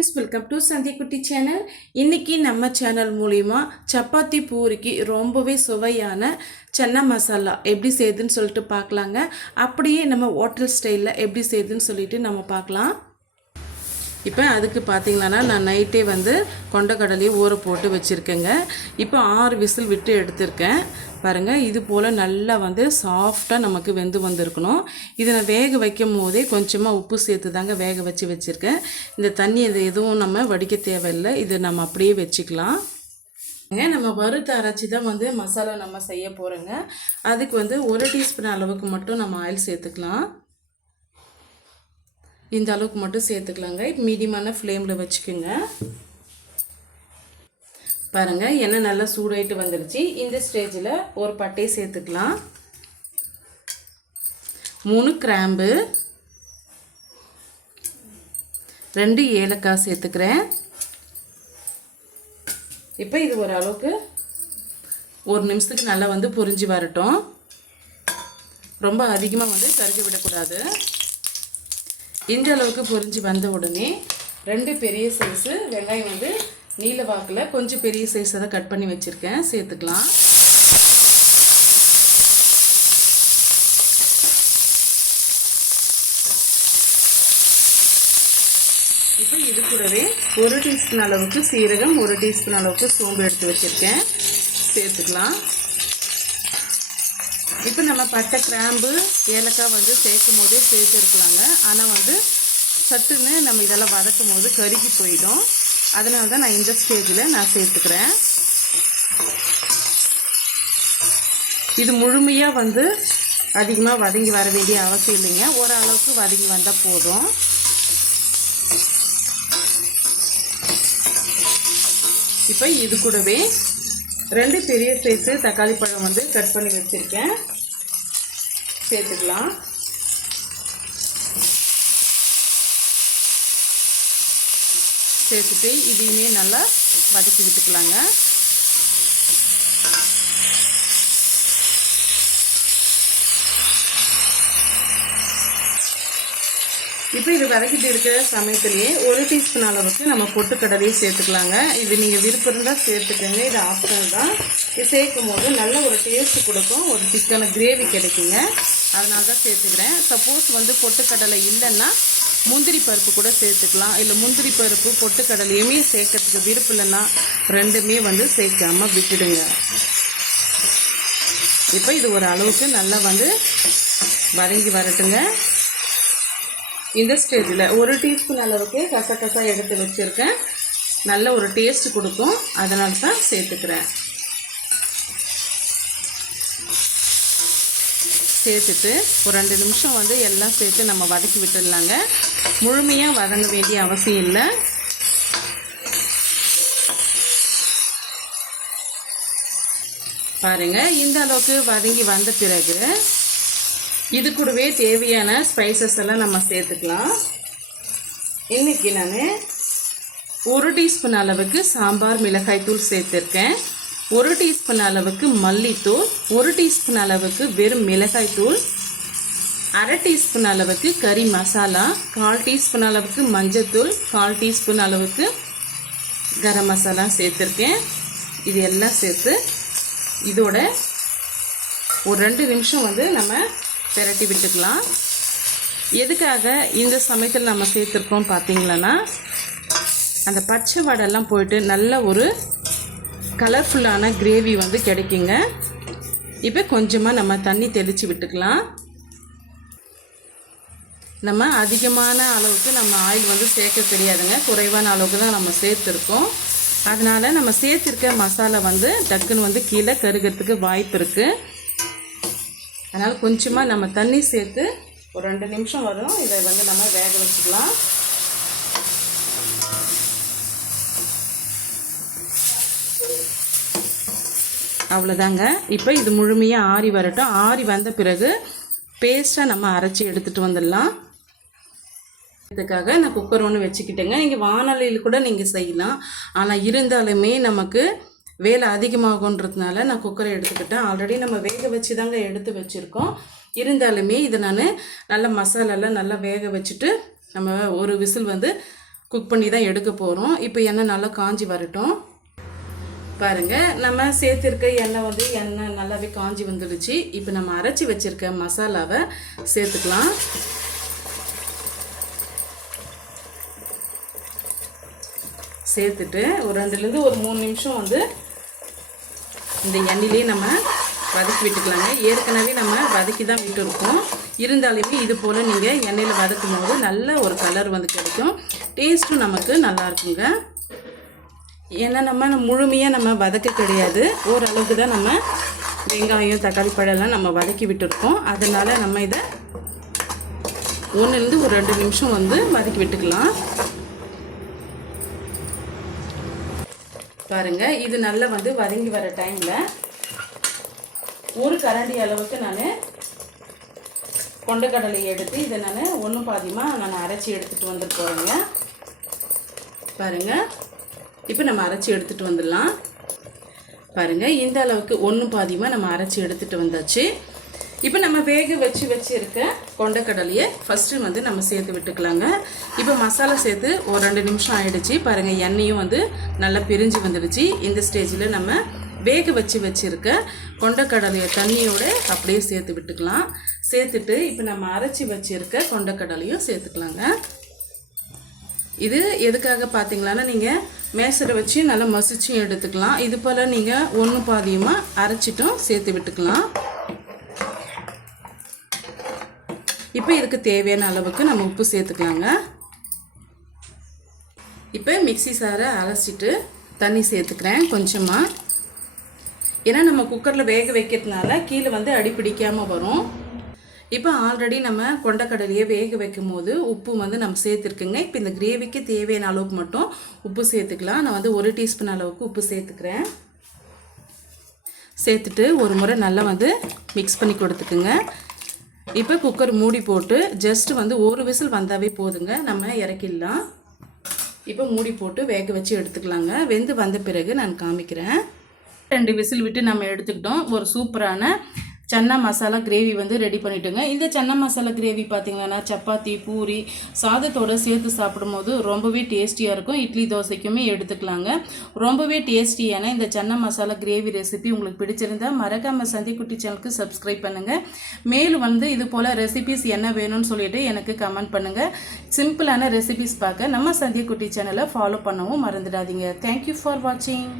Friends welcome to Santhikutti channel இன்றைக்கி நம்ம channel மூலிமா சப்பாத்தி பூரிக்கு ரொம்பவே சுவையான சன்னா மசாலா எப்படி செய்யுதுன்னு சொல்லிட்டு பார்க்கலாங்க. அப்படியே நம்ம ஹோட்டல் ஸ்டைலில் எப்படி செய்யுதுன்னு சொல்லிட்டு நம்ம பார்க்கலாம். இப்போ அதுக்கு பார்த்தீங்கன்னா நான் நைட்டே வந்து கொண்டக்கடலையும் ஊற போட்டு வச்சுருக்கேங்க. இப்போ ஆறு விசில் விட்டு எடுத்திருக்கேன். பாருங்கள் இது போல் நல்லா வந்து சாஃப்டாக நமக்கு வெந்து வந்திருக்கணும். இதை நான் வேக வைக்கும் போதே கொஞ்சமாக உப்பு சேர்த்து தாங்க வேக வச்சு வச்சுருக்கேன். இந்த தண்ணி இது எதுவும் நம்ம வடிக்க தேவையில்லை. இது நம்ம அப்படியே வச்சுக்கலாம். ஏங்க, நம்ம வறுத்து அரைச்சி தான் வந்து மசாலா நம்ம செய்ய போகிறோங்க அதுக்கு வந்து ஒரு டீஸ்பூன் அளவுக்கு மட்டும் நம்ம ஆயில் சேர்த்துக்கலாம். இந்த அளவுக்கு மட்டும் சேர்த்துக்கலாங்க. மீடியமான ஃப்ளேமில் வச்சுக்கோங்க. பாருங்கள் எண்ணெய் நல்லா சூடாயிட்டு வந்துடுச்சு இந்த ஸ்டேஜில் ஒரு பட்டையை சேர்த்துக்கலாம். மூணு கிராம்பு. ரெண்டு ஏலக்காய் சேர்த்துக்கிறேன். இப்போ இது ஒரு அளவுக்கு ஒரு நிமிஷத்துக்கு நல்லா வந்து பொரிஞ்சு வரட்டும். ரொம்ப அதிகமாக வந்து கருக விடக்கூடாது. இந்த அளவுக்கு பொரிஞ்சு வந்த உடனே ரெண்டு பெரிய சைஸு வெங்காயம் வந்து நீல வாக்கில் கொஞ்சம் பெரிய சைஸை தான் கட் பண்ணி வச்சுருக்கேன். சேர்த்துக்கலாம். இப்போ இது கூடவே ஒரு டீஸ்பூன் அளவுக்கு சீரகம் ஒரு டீஸ்பூன் அளவுக்கு சோம்பு எடுத்து வச்சுருக்கேன். சேர்த்துக்கலாம். இப்போ நம்ம பட்டை கிராம்பு ஏலக்காய் வந்து சேர்க்கும் போதே சேர்த்துருக்கலாங்க. ஆனால் வந்து சட்டுன்னு நம்ம இதெல்லாம் வதக்கும் போது கருகி போயிடும். அதனால தான் நான் இந்த ஸ்டேஜில் நான் சேர்த்துக்கிறேன். இது முழுமையாக வந்து அதிகமாக வதங்கி வர வேண்டிய அவசியம் இல்லைங்க. ஓரளவுக்கு வதங்கி வந்தால் போதும். இப்போ இது கூடவே ரெண்டு பெரிய சைஸு தக்காளி பழம் வந்து கட் பண்ணி வச்சுருக்கேன். சேர்த்துக்கலாம். சேர்த்துட்டு இதையுமே நல்லா வதக்கி விட்டுக்கலாங்க. இப்போ இது வதக்கிட்டு இருக்கிற சமயத்துலேயே ஒரு டீஸ்பூன் அளவுக்கு நம்ம பொட்டுக்கடலையும் சேர்த்துக்கலாங்க. இது நீங்கள் விருப்பம் இருந்தால் சேர்த்துக்கோங்க. இது ஆப்ஷன் தான். இது சேர்க்கும் போது நல்ல ஒரு டேஸ்ட் கொடுக்கும். ஒரு திக்கான கிரேவி கிடைக்குங்க. அதனால தான் சேர்த்துக்கிறேன். சப்போஸ் வந்து பொட்டுக்கடலை இல்லைன்னா முந்திரி பருப்பு கூட சேர்த்துக்கலாம். இல்லை முந்திரி பருப்பு பொட்டுக்கடலையுமே சேர்க்கறதுக்கு விருப்பம் இல்லைன்னா ரெண்டுமே வந்து சேர்க்காமல் விட்டுடுங்க. இப்போ இது ஒரு அளவுக்கு நல்லா வந்து வதங்கி வரட்டுங்க. இந்த ஸ்டேஜில் ஒரு டீஸ்பூன் அளவுக்கு கசகசா எடுத்து வச்சுருக்கேன். நல்ல ஒரு டேஸ்ட் கொடுக்கும். அதனால தான் சேர்த்துக்கிறேன். சேர்த்துட்டு ஒரு ரெண்டு நிமிஷம் வந்து எல்லாம் சேர்த்து நம்ம வதக்கி விட்டுடலாங்க. முழுமையாக வதங்க வேண்டிய அவசியம் இல்லை. பாருங்க இந்த அளவுக்கு வதங்கி வந்த பிறகு இது கூடவே தேவையான ஸ்பைசஸ் எல்லாம் நம்ம சேர்த்துக்கலாம். இன்றைக்கி நான் ஒரு டீஸ்பூன் அளவுக்கு சாம்பார் மிளகாய் தூள் சேர்த்துருக்கேன். ஒரு டீஸ்பூன் அளவுக்கு மல்லித்தூள் ஒரு டீஸ்பூன் அளவுக்கு வெறும் மிளகாய் தூள் அரை டீஸ்பூன் அளவுக்கு கறி மசாலா கால் டீஸ்பூன் அளவுக்கு மஞ்சத்தூள் கால் டீஸ்பூன் அளவுக்கு கரம் மசாலா சேர்த்துருக்கேன். இது எல்லாம் சேர்த்து இதோட ஒரு ரெண்டு நிமிஷம் வந்து நம்ம திரட்டி விட்டுக்கலாம். எதுக்காக இந்த சமயத்தில் நம்ம சேர்த்துருக்கோம் பார்த்தீங்களன்னா அந்த பச்சை வடெல்லாம் போயிட்டு நல்ல ஒரு கலர்ஃபுல்லான கிரேவி வந்து கிடைக்குங்க. இப்போ கொஞ்சமாக நம்ம தண்ணி தெளித்து விட்டுக்கலாம். நம்ம அதிகமான அளவுக்கு நம்ம ஆயில் வந்து சேர்க்க தெரியாதுங்க. குறைவான அளவுக்கு தான் நம்ம சேர்த்துருக்கோம். அதனால் நம்ம சேர்த்துருக்க மசாலா வந்து டக்குன்னு வந்து கீழே கருகிறதுக்கு வாய்ப்பு இருக்குது அதனால் கொஞ்சமாக நம்ம தண்ணி சேர்த்து ஒரு ரெண்டு நிமிஷம் வரும். இதை வந்து நம்ம வேக வச்சுக்கலாம். அவ்வளோதாங்க இப்போ இது முழுமையாக ஆறி வரட்டும். ஆறி வந்த பிறகு பேஸ்ட்டாக நம்ம அரைச்சி எடுத்துகிட்டு வந்துடலாம். இதுக்காக நான் குக்கர் ஒன்று வச்சுக்கிட்டேங்க. நீங்கள் வானொலியில் கூட நீங்கள் செய்யலாம். ஆனால் இருந்தாலுமே நமக்கு வேலை அதிகமாகுன்றதுனால நான் குக்கரை எடுத்துக்கிட்டேன். ஆல்ரெடி நம்ம வேக வச்சு தாங்க எடுத்து வச்சுருக்கோம். இருந்தாலுமே இதை நான் நல்லா மசாலாலாம் நல்லா வேக வச்சுட்டு நம்ம ஒரு விசில் வந்து குக் பண்ணி தான் எடுக்க போகிறோம் இப்போ எண்ணெய் நல்லா காஞ்சி வரட்டும். பாருங்க நம்ம சேர்த்துருக்க எண்ணெய் வந்து எண்ணெய் நல்லாவே காஞ்சி வந்துடுச்சு. இப்போ நம்ம அரைச்சி வச்சுருக்க மசாலாவை சேர்த்துக்கலாம். சேர்த்துட்டு ஒரு ரெண்டுலேருந்து ஒரு மூணு நிமிஷம் வந்து இந்த எண்ணெயிலே நம்ம வதக்கி விட்டுக்கலாங்க. ஏற்கனவே நம்ம வதக்கி தான் விட்டுருக்கோம். இருந்தாலுமே இது போல் நீங்கள் எண்ணெயில் வதக்கும் போது நல்ல ஒரு கலர் வந்து கிடைக்கும். டேஸ்ட்டும் நமக்கு நல்லா இருக்குங்க. ஏன்னா நம்ம முழுமையாக நம்ம வதக்க கிடையாது. ஓரளவுக்கு தான் நம்ம வெங்காயம் தக்காளி பழம்லாம் நம்ம வதக்கி விட்டுருக்கோம். அதனால் நம்ம இதை ஒன்றுலேருந்து ஒரு ரெண்டு நிமிஷம் வந்து வதக்கி விட்டுக்கலாம். பாருங்கள் இது நல்லா வந்து வதங்கி வர டைமில் ஒரு கரண்டி அளவுக்கு நான் கொண்டக்கடலை எடுத்து இதை நான் ஒன்று பாதியமாக நான் அரைச்சி எடுத்துகிட்டு வந்துட்டு போகிறேங்க பாருங்கள் இப்போ நம்ம அரைச்சி எடுத்துகிட்டு வந்துடலாம். பாருங்கள் இந்த அளவுக்கு ஒன்று பாதியமாக நம்ம அரைச்சி எடுத்துகிட்டு வந்தாச்சு. இப்போ நம்ம வேக வச்சு வச்சுருக்க கொண்டக்கடலையை ஃபஸ்ட்டு வந்து நம்ம சேர்த்து விட்டுக்கலாங்க. இப்போ மசாலா சேர்த்து ஒரு ரெண்டு நிமிஷம் ஆகிடுச்சு பாருங்கள் எண்ணெயும் வந்து நல்லா பிரிஞ்சு வந்துடுச்சு. இந்த ஸ்டேஜில் நம்ம வேக வச்சு வச்சுருக்க கொண்டக்கடலையை தண்ணியோட அப்படியே சேர்த்து விட்டுக்கலாம். சேர்த்துட்டு இப்போ நம்ம அரைச்சி வச்சுருக்க கொண்டக்கடலையும் சேர்த்துக்கலாங்க. இது எதுக்காக பார்த்தீங்களான்னா நீங்கள் மேசரை வச்சு நல்லா மசிச்சும் எடுத்துக்கலாம். இது போல் நீங்கள் ஒன்று பாதியமாக அரைச்சிட்டும் சேர்த்து விட்டுக்கலாம். இப்போ இதுக்கு தேவையான அளவுக்கு நம்ம உப்பு சேர்த்துக்கலாங்க. இப்போ மிக்ஸி சாரை அரைச்சிட்டு தண்ணி சேர்த்துக்கிறேன் கொஞ்சமாக ஏன்னா நம்ம குக்கரில் வேக வைக்கிறதுனால கீழே வந்து அடி பிடிக்காமல் வரும். இப்போ ஆல்ரெடி நம்ம கொண்டக்கடலையை வேக வைக்கும் போது உப்பு வந்து நம்ம சேர்த்துருக்குங்க. இப்போ இந்த கிரேவிக்கு தேவையான அளவுக்கு மட்டும் உப்பு சேர்த்துக்கலாம். நான் வந்து ஒரு டீஸ்பூன் அளவுக்கு உப்பு சேர்த்துக்கிறேன். சேர்த்துட்டு ஒரு முறை நல்லா வந்து மிக்ஸ் பண்ணி கொடுத்துக்குங்க. இப்போ குக்கர் மூடி போட்டு ஜஸ்ட் வந்து ஒரு விசில் வந்தாவே போதுங்க. நம்ம இறக்கிடலாம். இப்போ மூடி போட்டு வேக வச்சு எடுத்துக்கலாங்க. வெந்து வந்த பிறகு நான் காமிக்கிறேன். ரெண்டு விசில் விட்டு நம்ம எடுத்துக்கிட்டோம். ஒரு சூப்பரான சன்னா மசாலா கிரேவி வந்து ரெடி பண்ணிட்டோங்க. இந்த சன்னா மசாலா கிரேவி பார்த்திங்கன்னா சப்பாத்தி பூரி சாதத்தோட சேர்த்து சாப்பிடும்போது ரொம்பவே டேஸ்டியாக இருக்கும். இட்லி தோசைக்குமே எடுத்துக்கலாங்க. ரொம்பவே டேஸ்டியான இந்த சன்னா மசாலா கிரேவி ரெசிபி உங்களுக்கு பிடிச்சிருந்தா மறக்காமல் சந்திக்குட்டி சேனலுக்கு சப்ஸ்கிரைப் பண்ணுங்கள் மேலும் வந்து இது போல் ரெசிபிஸ் என்ன வேணும்னு சொல்லிட்டு எனக்கு கமெண்ட் பண்ணுங்கள் சிம்பிளான ரெசிபிஸ் பார்க்க நம்ம சந்தியக்குட்டி சேனலை ஃபாலோ பண்ணவும் மறந்துடாதீங்க. தேங்க்யூ ஃபார் வாட்சிங்